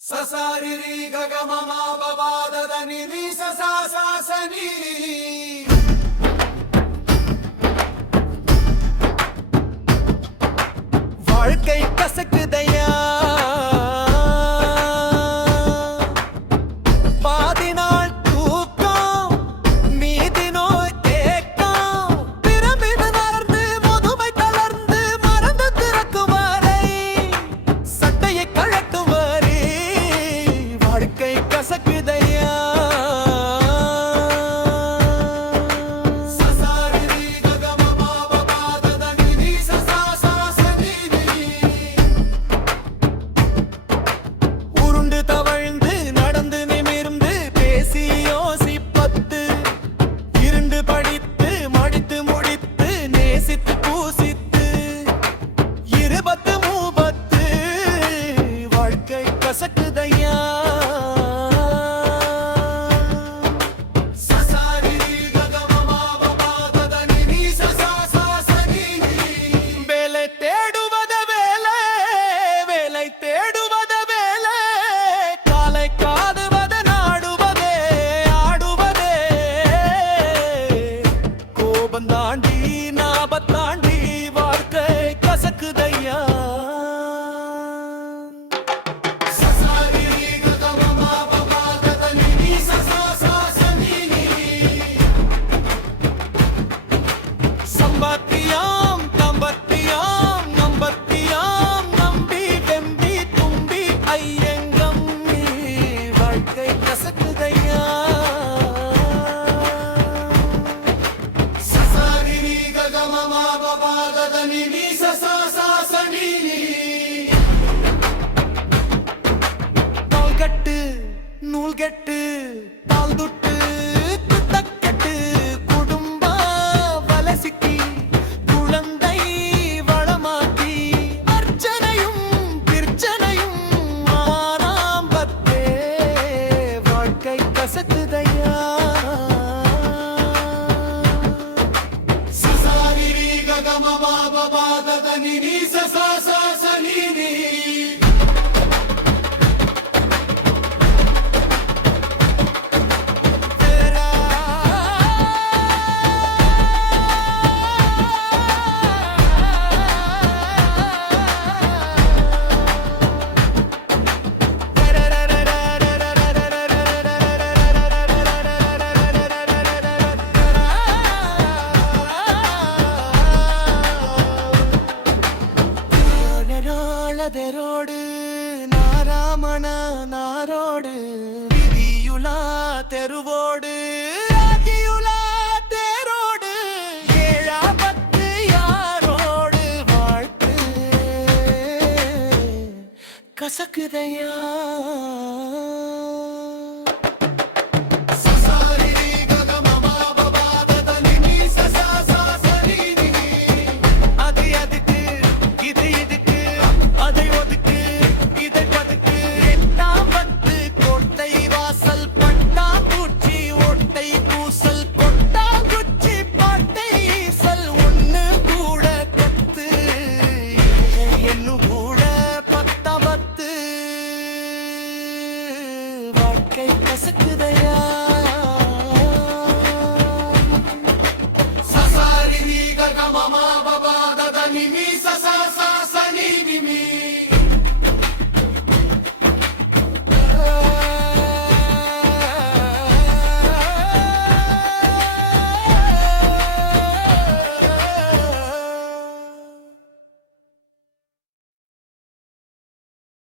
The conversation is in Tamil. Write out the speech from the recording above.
சசாரிரி ககமமா பபாததனி நீ சசாசாசனி வாழ்க்கை கசக்குதையா பாதி நாள் தூக்கம் மீதி நோய் தேக்கம் பிரமிடு நடந்து முதுமை தளர்ந்து மறந்து திறக்கும் வரை சட்டையை கழட்டும் வரை வாழ்க்கை கசக்குதையா கசக்குதையா வேலை தேடுவத வேலை வேலை தேடுவத வேலை காலை காடுவத நாடுவதே ஆடுவதே கோபம் தாண்டி நாபத்தாண்டி வாழ்க்கை கசக்குதையா சம்பாத்தியாம் தம்பத்தியாம் நம்பத்தியாம் நம்பி வெம்பி தும்பி ஐயங்கம் வாழ்க்கை கசக்குதையா சசாரிரி ககமமா பபாததனி நீ சசாசாசனி தாள்கட்டு நூல்கெட்டு தாள் துட்டு கசக்குதையா சசாரிரி ககமமா பபாததனி நீ சசாசாசனி தெரோடு நாராமண நாரோடு விதியுலா தெருவோடு ஆதியுலா தேரோடு ஏழாபத்து யாரோடு வாழ்த்து கசக்குதையா கசக்குதையா